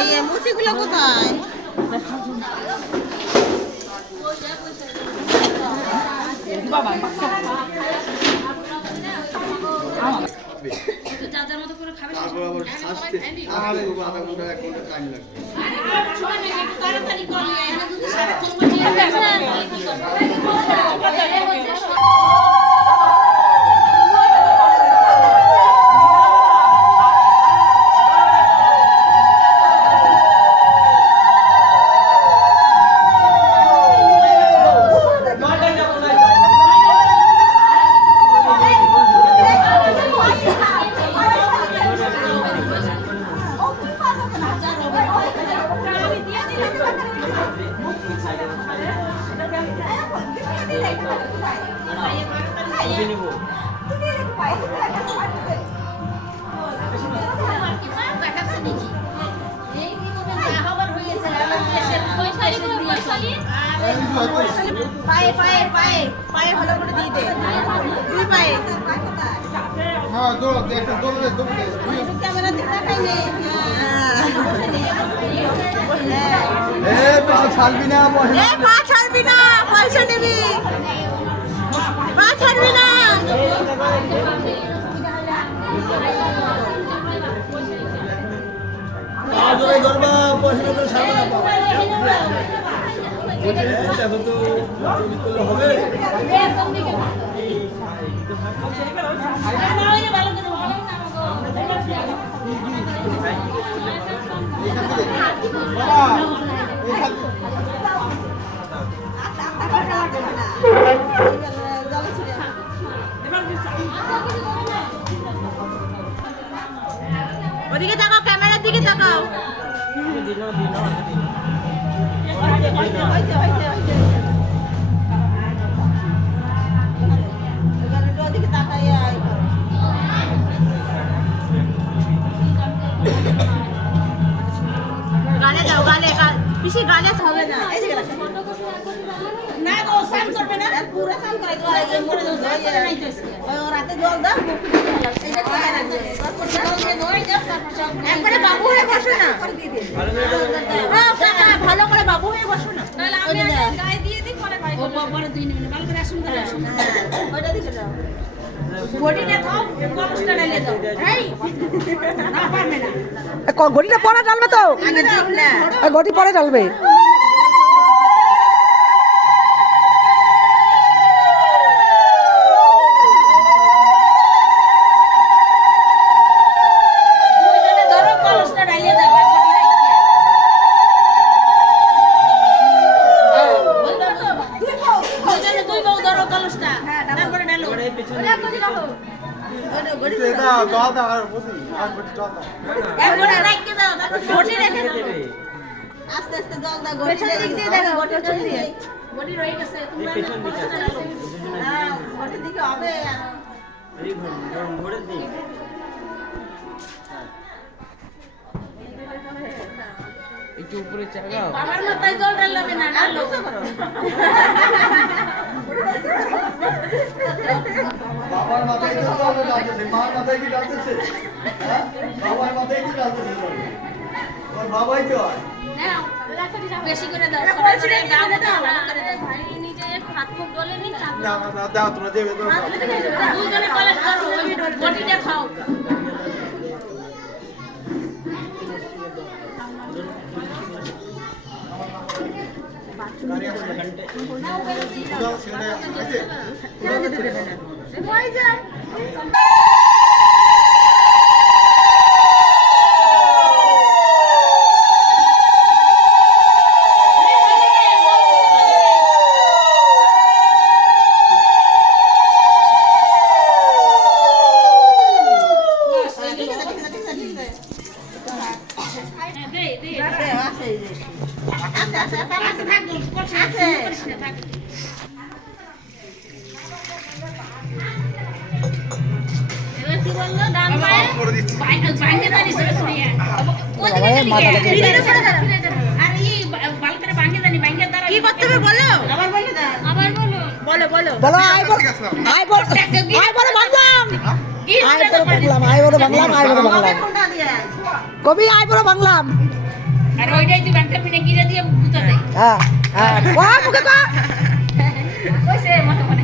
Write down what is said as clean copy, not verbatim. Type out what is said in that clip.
এই মুচিগুলো কোথায়? যার মতো করে খাবে তাড়াতাড়ি পায়ে পায়ে পায়ে পায়ে ভালো করে দিয়ে দে দুই পায়ে হ্যাঁ দৌড় একটা দৌড় ক্যামেরা দিকে তাকাই নে পা ছাড়বি না পা ছাড়বি না পয়সা নিবি পা ছাড়বি না হবে ওদিকে তাকাও ক্যামেরার দিকে তাকাও ওদিকে তাকাই গালে দাও গালে বেশি গালে হবে না এই যে না গো সান করবে না পুরো সান করে দাও এই মোড়ে দাও নাই তো রাতে জল দাও এইটা খায় রাখবে তারপর জল দিয়ে ধোই দাও তারপর সব একবারে বাবু হয়ে বসো না হ্যাঁ কাকা ভালো করে বাবু হয়ে বসো না তাহলে আমি গায়ে দিয়ে দিই পরে ভাই ও পরে দুই মিনিট ভালো করে আসুন করে আসুন ওইটা দিতে দাও গড়িটা খাও কলসটা ঢেলে দাও এই না পারবে না গড়িটা পরে ঢালবে তো আগে দেখ না গড়ি পরে ঢালবে দুইজনে ধরো কলসটা ঢেলে দাও দুইজনে দুই বউ ধরো কলসটা তারপরে ঢালো একবারে রাখতে দাও তারপর ঘটি রেখে দাও আস্তে আস্তে জল দাও ঘটি দিক দিয়ে দেখো ঘটি চলে দিয়ে ঘটি রয়ে গেছে তোমরা হ্যাঁ ঘটি দিকে হবে এই ঘোড়ে দিই একটু উপরে চাগাও বাবার মাথায় জল ঢাললাম না ঢালো বাবার মাথায় তো হবে ডালতেছে মার মাথায় কি ডালতেছে হ্যাঁ বাবার মাথায় কি ডালতেছে ওর বাবাই তো হয় বেশি করে দাও সবাই করে গাও দাও ভালো করে দাও ভাই নিজে হাত মুখ ডলে নি না না না দাও তোমরা দেবে তো দুইজনে কলেজ করো ঘটিটা খাও কি করতে হবে বলো আবার বলো আবার বলো বলো বলো বলো আই বল আই বল আই বল মানলাম আয় বড় বাংলাম, আয় বড় বাংলাম, আয় বড় বাংলাম। কোনটা দিয়ে কবি আয় বড় বাংলাম। আর ওইটাই তুই ব্যাংকটা পিনে গিরে দিয়ে বুঝতে দে হ্যাঁ হ্যাঁ ক মুখে ক কইছে মনে মনে